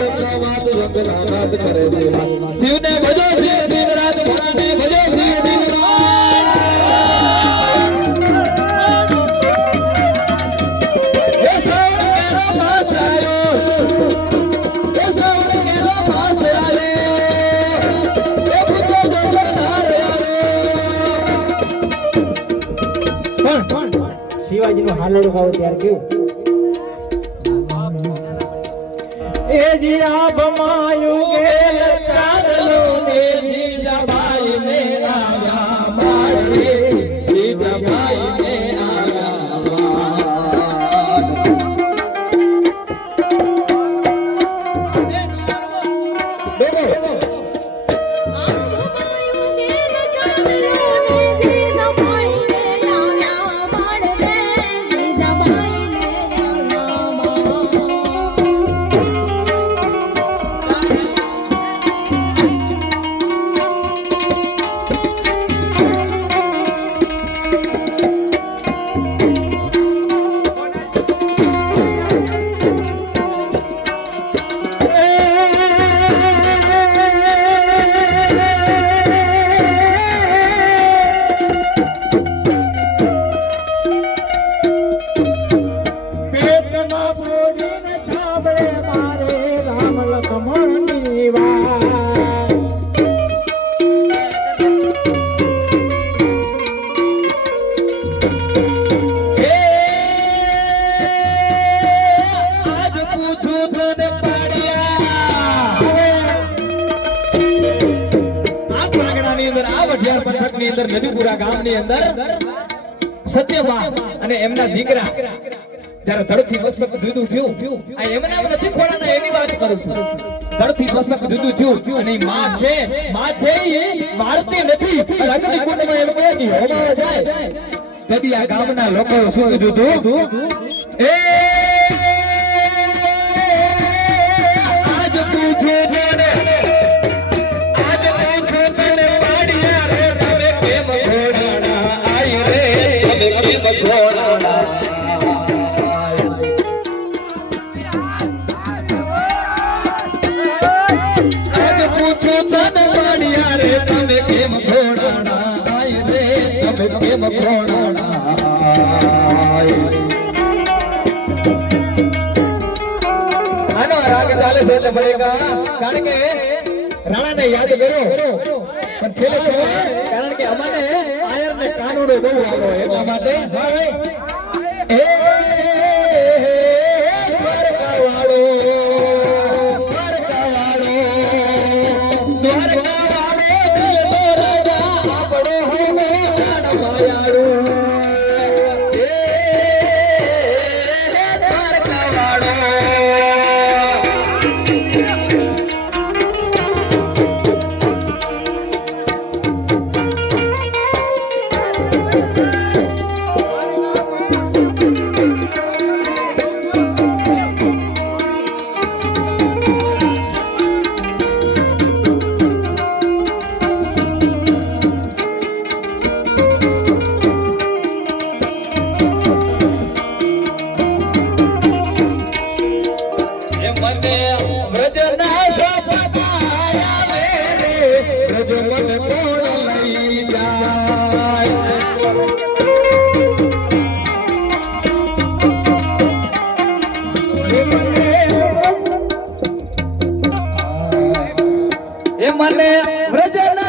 શિવને ભજો શિવ દિન રાત ભોળાને ભજો શિવ દિન શિવાજી નું હાલડું ગાવ ત્યારે કેવું એ જીરા ભમાયું ગેલ કાદલો ને જીજાબાઈ ને આયા મારે જીજાબાઈ ને નદીપુરા ગામની અંદર સત્યબા અને એમના દીકરા જ્યારે ધડથી મસ્તક જુદું થયું આ એમના નથી ખોરાના એની વાત કરું છું ધડથી મસ્તક જુદું થયું અને માં છે એ મારતી નથી અગ્નિ કુંડમાં એમ કહે કે હોમાવા જાય કદી આ ગામના લોકો શું કીધું એ આજ પૂછો જોને કારણ કે રાણાને યાદ કર્યો પણ છેલ્લે કારણ કે અમારે આયર ને કાનૂનો બહુ આવ્યો એટલા માટે એ દ્વારકાવાળો મને વ્રજન